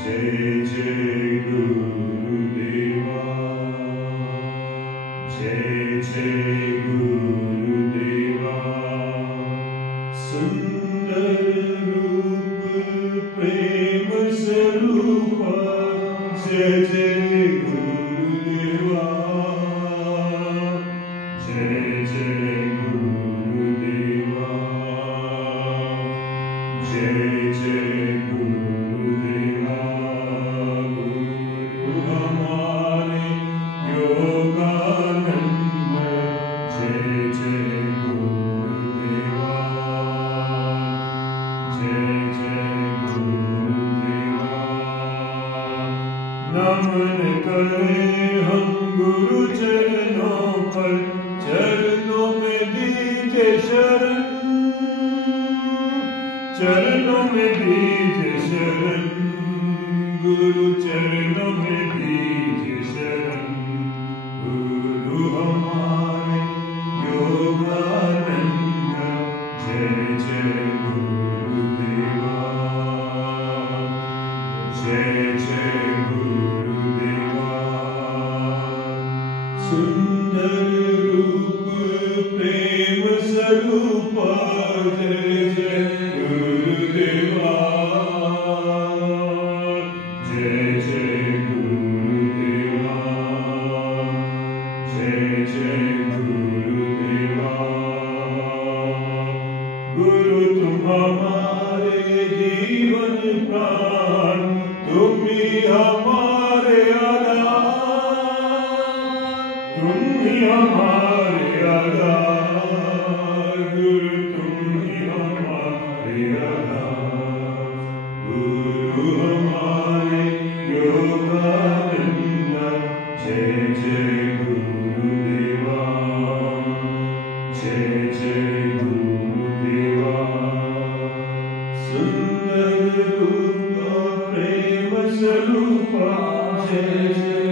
जय जय गुरुदेवा, जय जय गुरुदेवा। सुंदर रूप प्रेम स्वरूपा, जय जय गुरुदेवा, जय जय गुरुदेवा, जय जय गुरुदेवा। गुरु हमारे योगानंद, जय जय गुरुदेवा, जय जय गुरुदेवा। नमन करें हम गुरु चरणों पर, चरणों में दीजिए शरण, चरणों में दीजिए शरण, गुरु चरणों में दीजिए शरण। गुरु हमारे योगानंद, जय जय गुरुदेवा, जय जय गुरुदेवा। सुंदर रूप प्रेम स्वरूपा, जय जय गुरुदेवा, जय जय गुरुदेवा, जय जय गुरुदेवा। गुरु तुम हमारे जीवन प्राण, तुम ही हमारे आधार, तुम ही हमारे आधार। गुरु तुम ही हमारे आधार, गुरु हमारे योगानंद, जय जय गुरुदेवा, जय जय गुरुदेवा। सुंदर रूप प्रेम स्वरूपा, जय जय